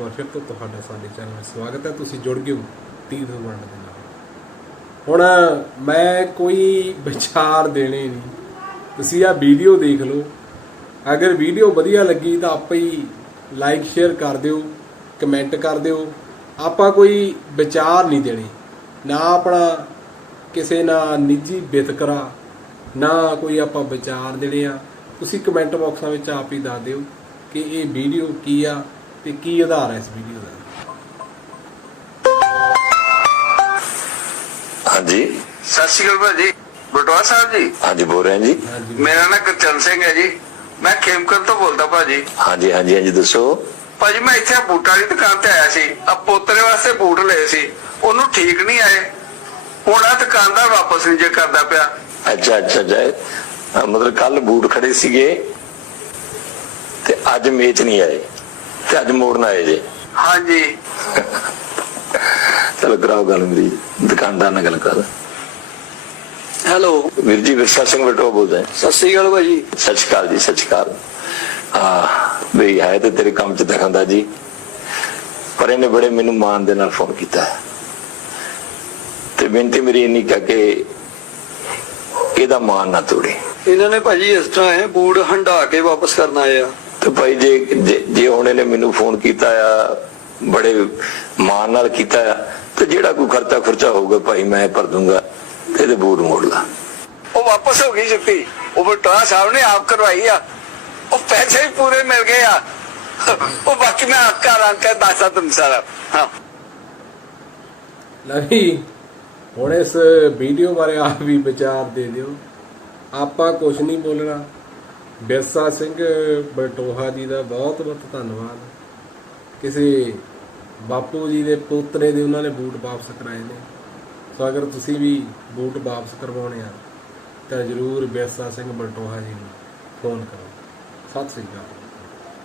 ਇੱਕ ਵਾਰ ਫਿਰ ਤੋਂ ਤੁਹਾਡਾ ਸਾਡੇ ਚੈਨਲ ਵਿੱਚ ਸਵਾਗਤ ਹੈ। ਤੁਸੀਂ ਜੁੜ ਗਏ ਹੋ ਤੀਰਥ ਵੰਡ ਦੇ ਨਾਲ। ਹੁਣ ਮੈਂ ਕੋਈ ਵਿਚਾਰ ਦੇਣੇ ਨਹੀਂ। ਤੁਸੀਂ ਆ ਵੀਡੀਓ ਦੇਖ ਲਓ। ਅਗਰ ਵੀਡੀਓ ਵਧੀਆ ਲੱਗੀ ਤਾਂ ਆਪੇ ਹੀ ਲਾਈਕ ਸ਼ੇਅਰ ਕਰ ਦਿਓ ਕਮੈਂਟ ਕਰ ਦਿਓ। ਆਪਾਂ ਕੋਈ ਵਿਚਾਰ ਨਹੀਂ ਦੇਣੇ। ਨਾ ਆਪਣਾ ਕਿਸੇ ਨਾਲ ਨਿੱਜੀ ਵਿਤਕਰਾ ਨਾ ਕੋਈ ਆਪਾਂ ਵਿਚਾਰ ਦੇਣੇ ਆ। ਤੁਸੀਂ ਕਮੈਂਟ ਬਾਕਸਾਂ ਵਿੱਚ ਆਪ ਹੀ ਦੱਸ ਦਿਓ ਕਿ ਇਹ ਵੀਡੀਓ ਕੀ ਆ। ਤੇ ਕੀ ਆਧਾਰ ਹੈ ਇਸ ਵੀਡੀਓ ਦਾ? ਹਾਂਜੀ। ਸਤਿ ਸ਼੍ਰੀ ਅਕਾਲ ਭਾਜੀ। ਬਟਵਾ ਸਾਹਿਬ ਜੀ। ਹਾਂਜੀ ਬੋਲ ਰਹੇ ਹਾਂ ਜੀ? ਹਾਂਜੀ। ਮੇਰਾ ਨਾਮ ਗੁਰਚਰਨ ਸਿੰਘ ਹੈ ਜੀ। ਮੈਂ ਖੇਮਕਰ ਤੋਂ ਬੋਲਦਾ ਭਾਜੀ। ਹਾਂਜੀ ਹਾਂਜੀ ਹਾਂਜੀ ਦੱਸੋ। ਭਾਜੀ ਮੈਂ ਇੱਥੇ ਆਹ ਬੂਟਾਂ ਦੀ ਦੁਕਾਨ ਤੇ ਆਇਆ ਸੀ। ਆ ਪੋਤਰੇ ਵਾਸਤੇ ਬੂਟ ਲਏ ਸੀ। ਉਹਨੂੰ ਠੀਕ ਨਹੀਂ ਆਏ। ਹੁਣ ਆ ਦੁਕਾਨਦਾਰ ਵਾਪਸ ਨਹੀਂ ਜੇ ਕਰਦਾ ਪਿਆ। ਅੱਛਾ ਅੱਛਾ ਜੈ ਮਤਲਬ ਕੱਲ ਬੂਟ ਖੜੇ ਸੀਗੇ ਤੇ ਅੱਜ ਮੇਚ ਨਹੀਂ ਆਏ। ਤੇ ਅੱਜ ਮੋੜਨ ਆਏ ਜੇ। ਹਾਂਜੀ। ਚਲੋ ਕਰਾਓ ਗੱਲ ਮੇਰੀ ਦੁਕਾਨਦਾਰ ਨਾਲ ਗੱਲ ਕਰ। ਹੈਲੋ। ਵੀਰ ਜੀ ਵਿਰਸਾ ਸਿੰਘ ਬਟੋ ਬੋਲਦਾ। ਸਤਿ ਸ੍ਰੀ ਅਕਾਲ ਭਾਜੀ। ਸਤਿ ਸ਼੍ਰੀ ਅਕਾਲ ਜੀ ਸਤਿ ਸ਼੍ਰੀ ਅਕਾਲ। ਆ ਵੀ ਹੈ ਤੇ ਤੇਰੇ ਕੰਮ ਚ ਦਿਖਾਉਂਦਾ ਜੀ। ਪਰ ਇਹਨੇ ਬੜੇ ਮੈਨੂੰ ਮਾਣ ਦੇ ਨਾਲ ਫੋਨ ਕੀਤਾ। ਤੇ ਬੇਨਤੀ ਮੇਰੀ ਇੰਨੀ ਕਾ ਕਿ ਇਹਦਾ ਮਾਣ ਨਾ ਤੋੜੇ। ਇਹਨਾਂ ਨੇ ਭਾਜੀ ਇਸ ਤਰ੍ਹਾਂ ਹੈ ਬੂਟ ਹੰਡਾ ਕੇ ਵਾਪਸ ਕਰਨ ਆਏ ਆ। ਤੇ ਭਾਈ ਜੇ ਜੇ- ਹੁਣ ਇਹਨੇ ਮੈਨੂੰ ਫੋਨ ਕੀਤਾ ਆ ਬੜੇ ਮਾਣ ਨਾਲ ਕੀਤਾ ਆ ਤੇ ਜਿਹੜਾ ਕੋਈ ਖਰਚਾ ਖਰਚਾ ਹੋਊਗਾ ਭਾਈ ਮੈਂ ਭਰ ਦੂੰਗਾ ਇਹਦੇ ਬੂਟ ਮੋੜ ਲਾ। ਉਹ ਵਾਪਸ ਹੋ ਗਈ ਜੁੱਤੀ। ਉਹ ਬਟਵਾ ਸਾਹਿਬ ਨੇ ਆਪ ਕਰਵਾਈ ਆ। ਉਹ ਪੈਸੇ ਵੀ ਪੂਰੇ ਮਿਲ ਗਏ ਆ। ਉਹ ਬਾਕੀ ਮੈਂ ਘਰ ਆ ਕੇ ਦੱਸਦਾ ਤੁਹਾਨੂੰ ਸਾਰਾ। ਹਾਂ। ਲਵੀ ਹੁਣ ਇਸ ਵੀਡੀਓ ਬਾਰੇ ਆਪ ਵੀ ਵਿਚਾਰ ਦੇ ਦਿਓ। ਆਪਾਂ ਕੁਝ ਨਹੀਂ ਬੋਲਣਾ। ਬਿਰਸਾ ਸਿੰਘ, ਬਲਟੋਹਾ ਜੀ ਦਾ ਬਹੁਤ ਬਹੁਤ ਧੰਨਵਾਦ। ਕਿਸੇ ਬਾਪੂ ਜੀ ਦੇ ਪੋਤਰੇ ਦੇ ਉਹਨਾਂ ਨੇ ਬੂਟ ਵਾਪਸ ਕਰਾਏ ਨੇ। ਸੋ ਅਗਰ ਤੁਸੀਂ ਵੀ ਬੂਟ ਵਾਪਸ ਕਰਵਾਉਣੇ ਆ, ਤਾਂ ਜਰੂਰ ਬਿਰਸਾ ਸਿੰਘ, ਬਲਟੋਹਾ ਜੀ ਨੂੰ ਫੋਨ ਕਰੋ। ਸਤਿ ਸ੍ਰੀ ਅਕਾਲ।